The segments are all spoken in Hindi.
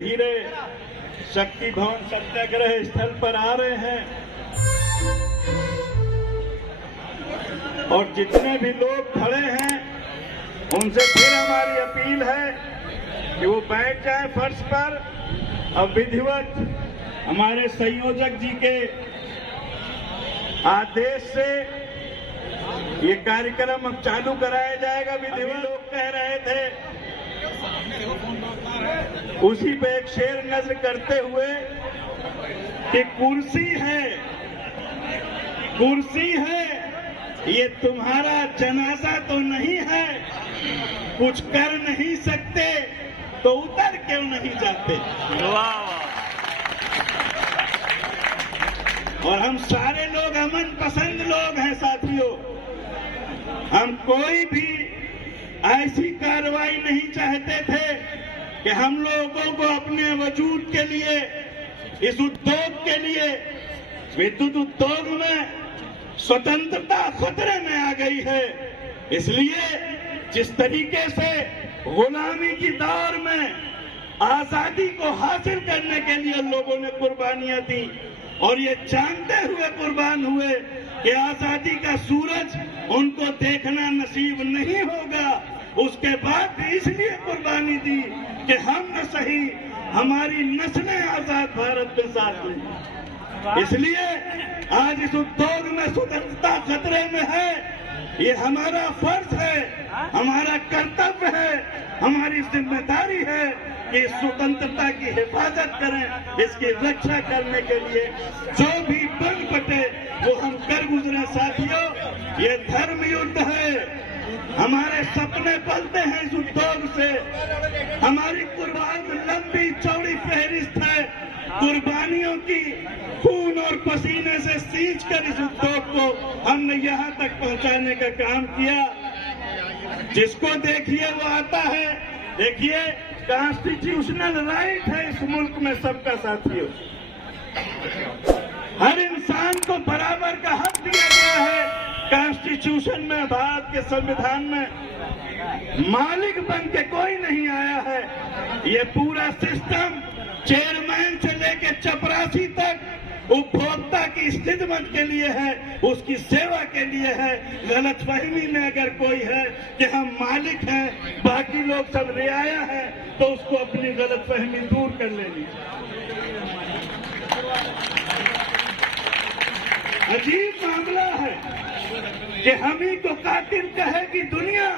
धीरे शक्ति भवन सत्याग्रह स्थल पर आ रहे हैं और जितने भी लोग खड़े हैं उनसे फिर हमारी अपील है कि वो बैठ जाए फर्श पर। अब विधिवत हमारे संयोजक जी के आदेश से ये कार्यक्रम अब चालू कराया जाएगा। विधिवत लोग कह रहे थे, उसी पे एक शेर नज्र करते हुए कि कुर्सी है, ये तुम्हारा जनाजा तो नहीं है, कुछ कर नहीं सकते तो उतर क्यों नहीं जाते। और हम सारे लोग अमन पसंद लोग हैं साथियों, हम कोई भी ऐसी कार्रवाई नहीं चाहते थे कि हम लोगों को अपने वजूद के लिए, इस उद्योग के लिए, विद्युत उद्योग में स्वतंत्रता खतरे में आ गई है। इसलिए जिस तरीके से गुलामी की दौर में आजादी को हासिल करने के लिए लोगों ने कुर्बानियां दी और ये जानते हुए कुर्बान हुए कि आजादी का सूरज उनको देखना नसीब नहीं होगा, उसके बाद भी इसलिए कुर्बानी दी कि हम न सही हमारी नस्लें आजाद भारत में साथ लें। इसलिए आज इस उद्योग में स्वतंत्रता खतरे में है, ये हमारा फर्ज है, हमारा कर्तव्य है, हमारी जिम्मेदारी है कि स्वतंत्रता की हिफाजत करें। इसकी रक्षा करने के लिए जो भी बन पटे वो हम कर गुजरे। साथियों, ये धर्म युद्ध है, हमारे सपने पलते हैं इस उद्योग से, हमारी कुर्बानी लंबी चौड़ी फहरिस्त है कुर्बानियों की। खून और पसीने से सींच कर इस उद्योग को हमने यहाँ तक पहुँचाने का काम किया। जिसको देखिए वो आता है। देखिए, कॉन्स्टिट्यूशनल राइट है इस मुल्क में सबका साथियों, हर इंसान को बराबर का हक दिया गया है। कॉन्स्टिट्यूशन में, भारत के संविधान में मालिक बन के कोई नहीं आया है। ये पूरा सिस्टम चेयरमैन से लेके चपरासी तक उपभोक्ता की खिदमत के लिए है, उसकी सेवा के लिए है। गलतफहमी में अगर कोई है कि हम मालिक हैं, बाकी लोग सब रियाया है, तो उसको अपनी गलतफहमी दूर कर लेनी। अजीब मामला है कि हम ही को कातिल कहेगी दुनिया,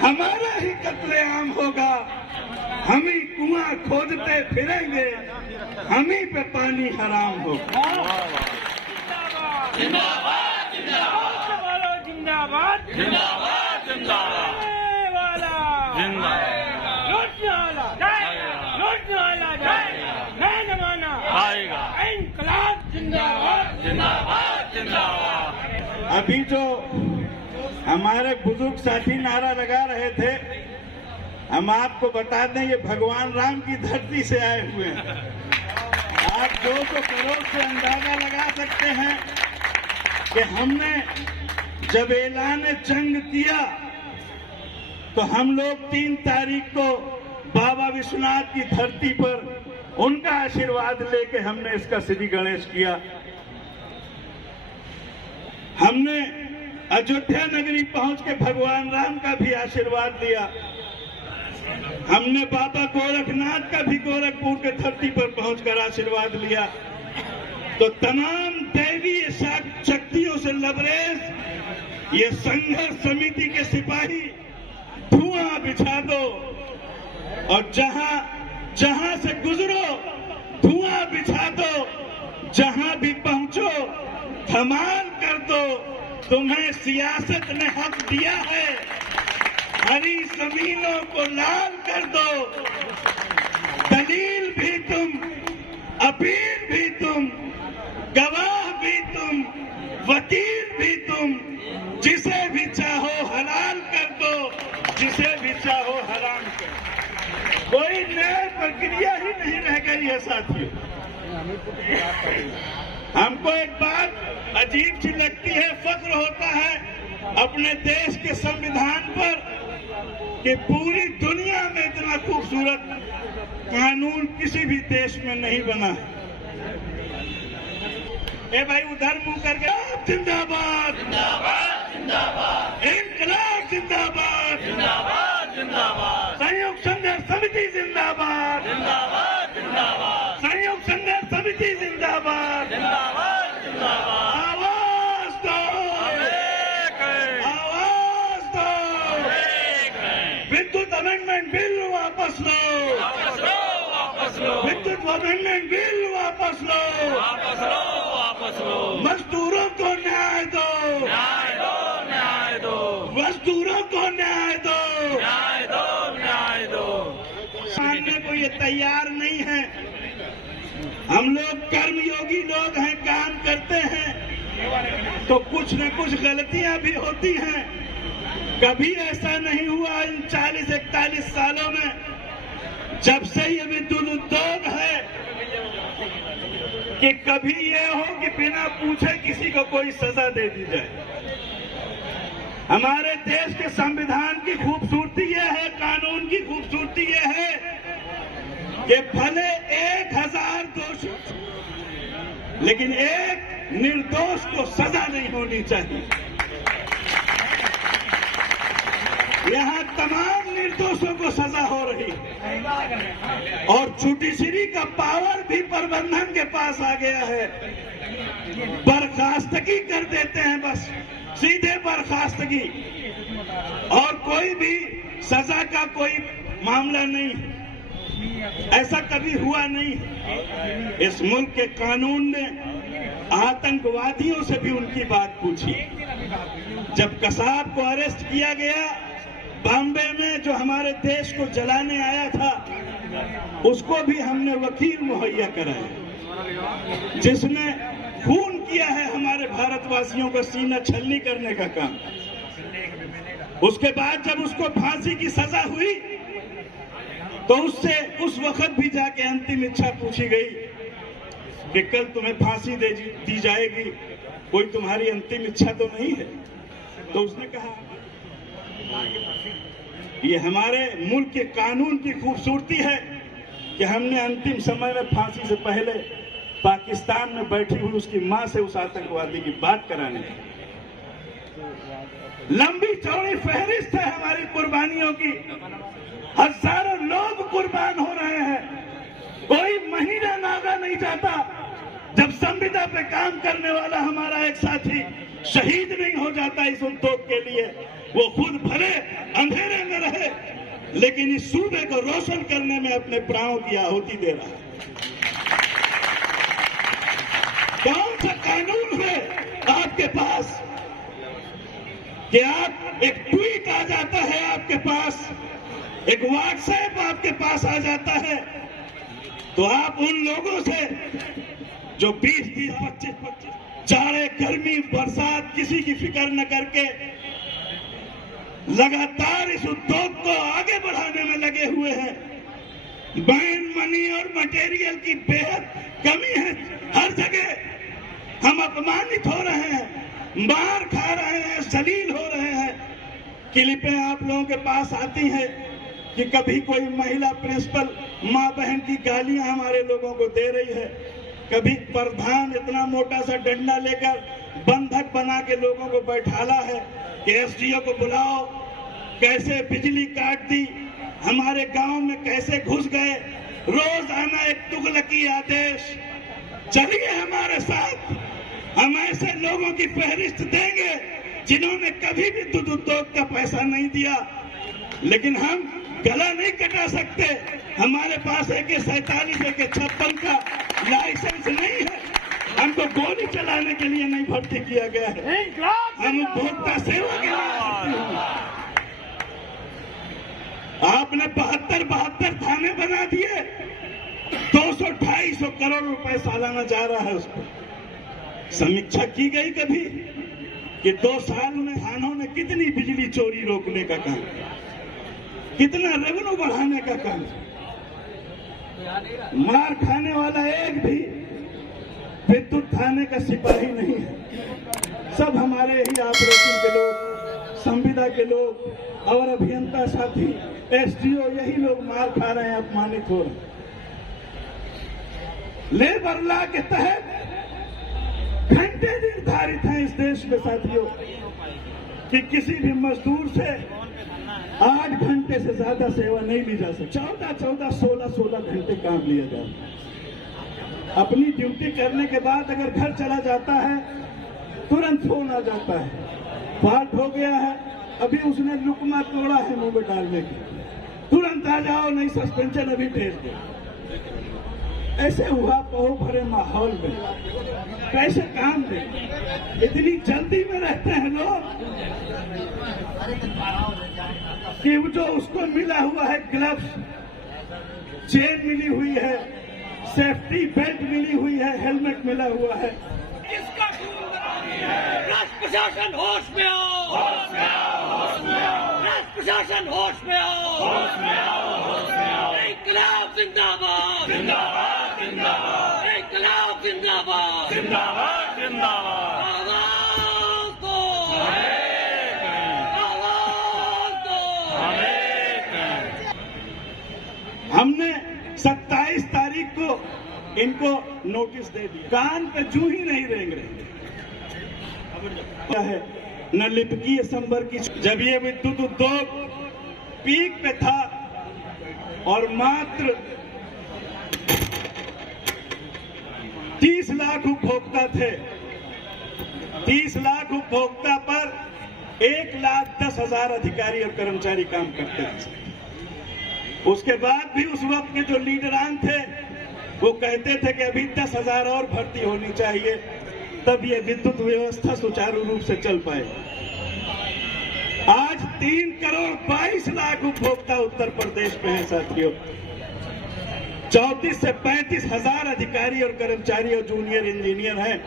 हमारा ही कत्लेआम होगा, हम ही कुआं खोदते फिरेंगे, हम ही पे पानी हराम होगा। जिंदाबाद जिंदाबाद जिंदाबाद जिंदाबाद जिंदाबाद लौटने वाला जाएगा, मैं न माना आएगा, इंकलाब जिंदाबाद जिंदाबाद जिंदाबाद। अभी जो हमारे बुजुर्ग साथी नारा लगा रहे थे, हम आपको बता दें ये भगवान राम की धरती से आए हुए हैं। आप 200 करोड़ से अंदाजा लगा सकते हैं कि हमने जब ऐलान जंग किया तो हम लोग 3 तारीख को बाबा विश्वनाथ की धरती पर उनका आशीर्वाद लेके हमने इसका श्री गणेश किया। हमने अयोध्या नगरी पहुंच के भगवान राम का भी आशीर्वाद लिया। हमने बाबा गोरखनाथ का भी गोरखपुर के धरती पर पहुंचकर आशीर्वाद लिया। तो तमाम दैवीय शक्तियों से लबरेज ये संघर्ष समिति के सिपाही धुआं बिछा दो और जहां से गुजरो धुआं बिछा दो, जहां भी पहुंचो धमाल कर दो। तुम्हें सियासत ने हक दिया है, हरी जमीनों को लाल कर दो। दलील भी तुम, अपील भी तुम, गवाह भी तुम, वकील भी तुम, जिसे भी चाहो हलाल कर दो, जिसे भी चाहो हराम कर दो। कोई न्याय प्रक्रिया ही नहीं रह गई है साथियों। हमको एक बात अजीब सी लगती है, फख्र होता है अपने देश के संविधान पर कि पूरी दुनिया में इतना खूबसूरत कानून किसी भी देश में नहीं बना है। ए भाई उधर मुंह करके जिंदाबाद जिंदाबाद जिंदाबाद, इंकलाब जिंदाबाद जिंदाबाद जिंदाबाद, संयुक्त संघर्ष समिति जिंदाबाद जिंदाबाद जिंदाबाद, संयुक्त संघर्ष समिति जिंदाबाद जिंदाबाद जिंदाबाद। आवाज दो, आवाज दो, विद्युत अमेंडमेंट बिल वापस लो, वापस लो, वापस लो, विद्युत अमेंडमेंट बिल वापस लो, वापस लो, वापस लो। मजदूरों को न्याय दो, न्याय दो, न्याय दो, मजदूरों को न्याय दो, न्याय दो, न्याय दो। मानने को ये तैयार नहीं है। हम लोग कर्मयोगी लोग हैं, काम करते हैं तो कुछ न कुछ गलतियां भी होती हैं। कभी ऐसा नहीं हुआ इन 40-41 सालों में जब से ये विद्युत उद्योग है कि कभी ये हो कि बिना पूछे किसी को कोई सजा दे दी जाए। हमारे देश के संविधान की खूबसूरती ये है, कानून की खूबसूरती ये है कि भले 1000 दोषी लेकिन एक निर्दोष को सजा नहीं होनी चाहिए। यहाँ तमाम निर्दोषों को सजा हो रही है और जुडिशरी का पावर भी प्रबंधन के पास आ गया है। बर्खास्तगी कर देते हैं, बस सीधे बर्खास्तगी, और कोई भी सजा का कोई मामला नहीं। ऐसा कभी हुआ नहीं। इस मुल्क के कानून ने आतंकवादियों से भी उनकी बात पूछी। जब कसाब को अरेस्ट किया गया बॉम्बे में, जो हमारे देश को जलाने आया था, उसको भी हमने वकील मुहैया कराया जिसने खून किया है हमारे भारतवासियों का सीना छलनी करने का काम। उसके बाद जब उसको फांसी की सजा हुई तो उससे उस वक्त भी जाके अंतिम इच्छा पूछी गई कि कल तुम्हें फांसी दी जाएगी, कोई तुम्हारी अंतिम इच्छा तो नहीं है? तो उसने कहा ये हमारे मुल्क के कानून की खूबसूरती है कि हमने अंतिम समय में फांसी से पहले पाकिस्तान में बैठी हुई उसकी मां से उस आतंकवादी की बात कराने। लंबी चौड़ी फहरिस्त है हमारी कुर्बानियों की। हजारों लोग कुर्बान हो रहे हैं। कोई महीना नागा नहीं जाता जब संविदा पे काम करने वाला हमारा एक साथी शहीद नहीं हो जाता इस उद्योग के लिए। वो खुद भले अंधेरे में रहे लेकिन इस सूबे को रोशन करने में अपने प्राणों की आहुति दे रहा है। कौन सा कानून है आपके पास कि आप एक ट्वीट आ जाता है आपके पास, एक व्हाट्सएप आपके पास आ जाता है तो आप उन लोगों से जो 20-20, 25-25 जाड़े गर्मी बरसात किसी की फिक्र न करके लगातार इस उद्योग को आगे बढ़ाने में लगे हुए हैं। बैन मनी और मटेरियल की बेहद कमी है हर जगह। हम अपमानित हो रहे हैं, मार खा रहे हैं, जलील हो रहे हैं। क्लिपें आप लोगों के पास आती हैं कि कभी कोई महिला प्रिंसिपल माँ बहन की गालियां हमारे लोगों को दे रही है, कभी प्रधान इतना मोटा सा डंडा लेकर बंधक बना के लोगों को बैठाला है कि एसडीओ को बुलाओ, कैसे बिजली काट दी, हमारे गांव में कैसे घुस गए, रोज आना एक तुगलकी आदेश। चलिए हमारे साथ, हम ऐसे लोगों की फहरिस्त देंगे जिन्होंने कभी भी दूध उद्योग का पैसा नहीं दिया, लेकिन हम गला नहीं कटा सकते। हमारे पास AK-47 AK-56 का लाइसेंस नहीं है। हमको गोली चलाने के लिए नहीं भर्ती किया गया है, हम उपभोक्ता सेवा के लिए भर्ती हुए। आपने 72 थाने बना दिए, 200-250 करोड़ रुपए सालाना जा रहा है उस पर। समीक्षा की गई कभी कि 2 साल में थानों ने कितनी बिजली चोरी रोकने का काम, कितना रेवेन्यू बढ़ाने का काम। मार खाने वाला एक भी विद्युत थाने का सिपाही नहीं है। सब हमारे ही ऑपरेशन के लोग, संविदा के लोग, और अभियंता साथी, एसडीओ, यही लोग मार खा रहे हैं, अपमानित हो रहे हैं। लेबर लॉ के तहत घंटे निर्धारित हैं इस देश में साथियों कि किसी भी मजदूर से 8 घंटे से ज्यादा सेवा नहीं ली जा सकती। 14, 16 घंटे काम लिया जाता है। अपनी ड्यूटी करने के बाद अगर घर चला जाता है तुरंत फोन आ जाता है, फाल्ट हो गया है, अभी उसने लुकमा तोड़ा है मुंह में डालने की, तुरंत आ जाओ नहीं सस्पेंशन अभी भेज दो। ऐसे हुआ पहो भरे माहौल में कैसे काम दे? इतनी जल्दी में रहते हैं लोग कि जो उसको मिला हुआ है ग्लव्स, चेन मिली हुई है, सेफ्टी बेल्ट मिली हुई है, हेलमेट मिला हुआ है। इसका राष्ट्र प्रशासन होश में आओ, होश में आओ, होश में आओ, राष्ट्र प्रशासन होश में आओ, होश में आओ, होश में आओ। इंकलाब जिंदाबाद, जिंदाबाद, जिंदाबाद, इंकलाब जिंदाबाद, जिंदाबाद, जिंदाबाद। आवाज दो, आवाज दो। हमने 27 तारीख को इनको नोटिस दे दिया, कान पे जू ही नहीं रेंग रहे है न लिपकीय संबर की। जब ये विद्युत उद्योग पीक पे था और मात्र 30 लाख उपभोक्ता थे, 30 लाख उपभोक्ता पर 1,10,000 अधिकारी और कर्मचारी काम करते थे। उसके बाद भी उस वक्त के जो लीडरान थे वो कहते थे कि अभी 10,000 और भर्ती होनी चाहिए, तब ये विद्युत व्यवस्था सुचारू रूप से चल पाए। आज 3 करोड़ 22 लाख उपभोक्ता उत्तर प्रदेश में हैं साथियों। 34 से 35 हजार अधिकारी और कर्मचारी और जूनियर इंजीनियर हैं।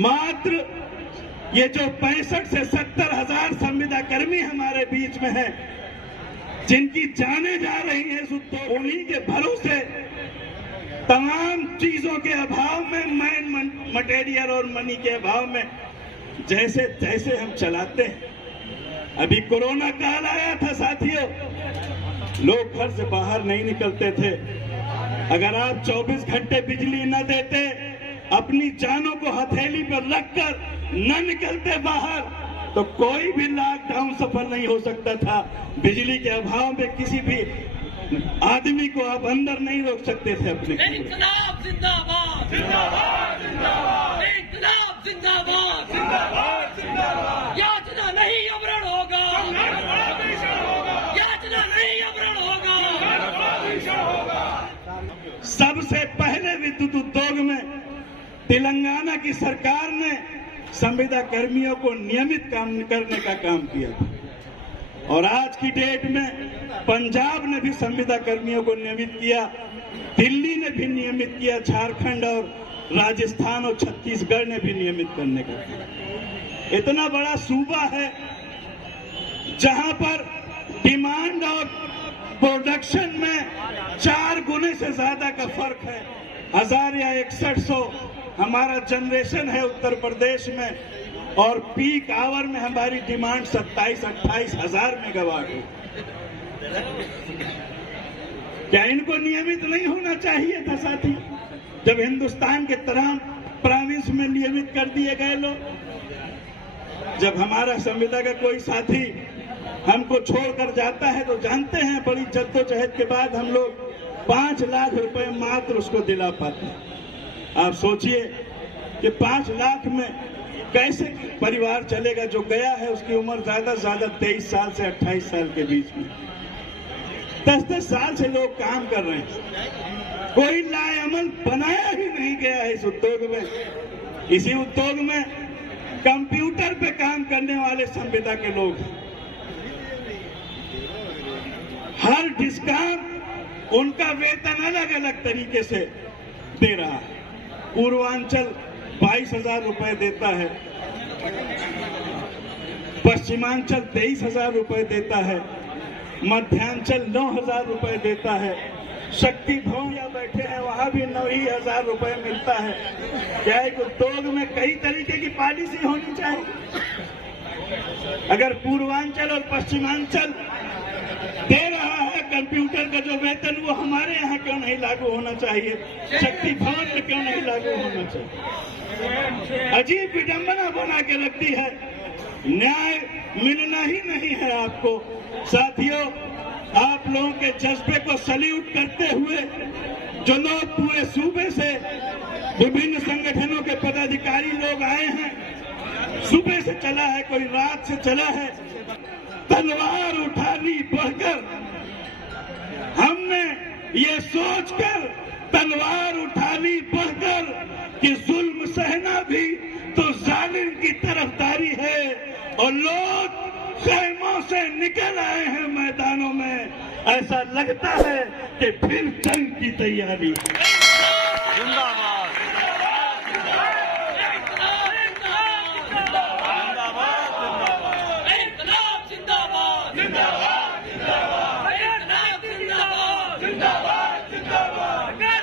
मात्र ये जो 65 से 70 हजार संविदा कर्मी हमारे बीच में हैं, जिनकी जाने जा रही है, उन्हीं के भरोसे तमाम चीजों के अभाव में, मैन मटेरियल और मनी के अभाव में जैसे तैसे हम चलाते हैं। अभी कोरोना काल आया था साथियों, लोग घर से बाहर नहीं निकलते थे। अगर आप 24 घंटे बिजली न देते, अपनी जानों को हथेली पर रखकर न निकलते बाहर, तो कोई भी लॉकडाउन सफल नहीं हो सकता था। बिजली के अभाव में किसी भी आदमी को आप अंदर नहीं रोक सकते थे अपने। इंकलाब जिंदाबाद, जिंदाबाद, जिंदाबाद, इंकलाब जिंदाबाद, जिंदाबाद, जिंदाबाद। याचना नहीं अमरण होगा, याचना नहीं अमरण होगा। सबसे पहले विद्युत उद्योग में तेलंगाना की सरकार ने संविदा कर्मियों को नियमित काम करने का काम किया था, और आज की डेट में पंजाब ने भी संविदा कर्मियों को नियमित किया, दिल्ली ने भी नियमित किया, झारखंड और राजस्थान और छत्तीसगढ़ ने भी नियमित करने का किया। इतना बड़ा सूबा है जहां पर डिमांड और प्रोडक्शन में 4 गुने से ज्यादा का फर्क है। 1000 या 6100 हमारा जनरेशन है उत्तर प्रदेश में, और पीक आवर में हमारी डिमांड 27-28 हजार मेगावाट है। क्या इनको नियमित नहीं होना चाहिए था साथी? जब हिंदुस्तान के तमाम प्रोविंस में नियमित कर दिए गए लोग। जब हमारा संविदा का कोई साथी हमको छोड़कर जाता है तो जानते हैं बड़ी जद्दोजहद के बाद हम लोग 5 लाख रुपए मात्र उसको दिला पाते हैं। आप सोचिए कि 5 लाख में कैसे परिवार चलेगा। जो गया है उसकी उम्र ज्यादा से ज्यादा 23 साल से 28 साल के बीच में। 10-10 साल से लोग काम कर रहे हैं, कोई लाएअमल बनाया ही नहीं गया है इस उद्योग में। इसी उद्योग में कंप्यूटर पे काम करने वाले संविदा के लोग, हर डिस्काम उनका वेतन अलग अलग तरीके से दे रहा है। पूर्वांचल 22,000 रुपए देता है, पश्चिमांचल 23,000 रुपए देता है, मध्यांचल 9,000 रुपए देता है, शक्ति भवन या बैठे हैं वहां भी 9,000 रुपए मिलता है। क्या एक उद्योग में कई तरीके की पॉलिसी होनी चाहिए? अगर पूर्वांचल और पश्चिमांचल दे रहा है कंप्यूटर का जो वेतन, वो हमारे यहाँ क्यों नहीं लागू होना चाहिए? शक्ति भवन में क्यों नहीं लागू होना चाहिए? अजीब विडंबना बना के रखती है। न्याय मिलना ही नहीं है आपको। साथियों, आप लोगों के जज्बे को सल्यूट करते हुए जो लोग पूरे सूबे से विभिन्न संगठनों के पदाधिकारी लोग आए हैं, सुबह से चला है, कोई रात से चला है, तलवार उठानी बढ़कर हमने ये सोचकर तलवार उठानी बढ़कर कि जुल्म सहना भी तो जालिम की तरफदारी है, और लोग खेमों से निकल आए हैं मैदानों में। ऐसा लगता है कि फिर जंग की तैयारी। जिंदाबाद।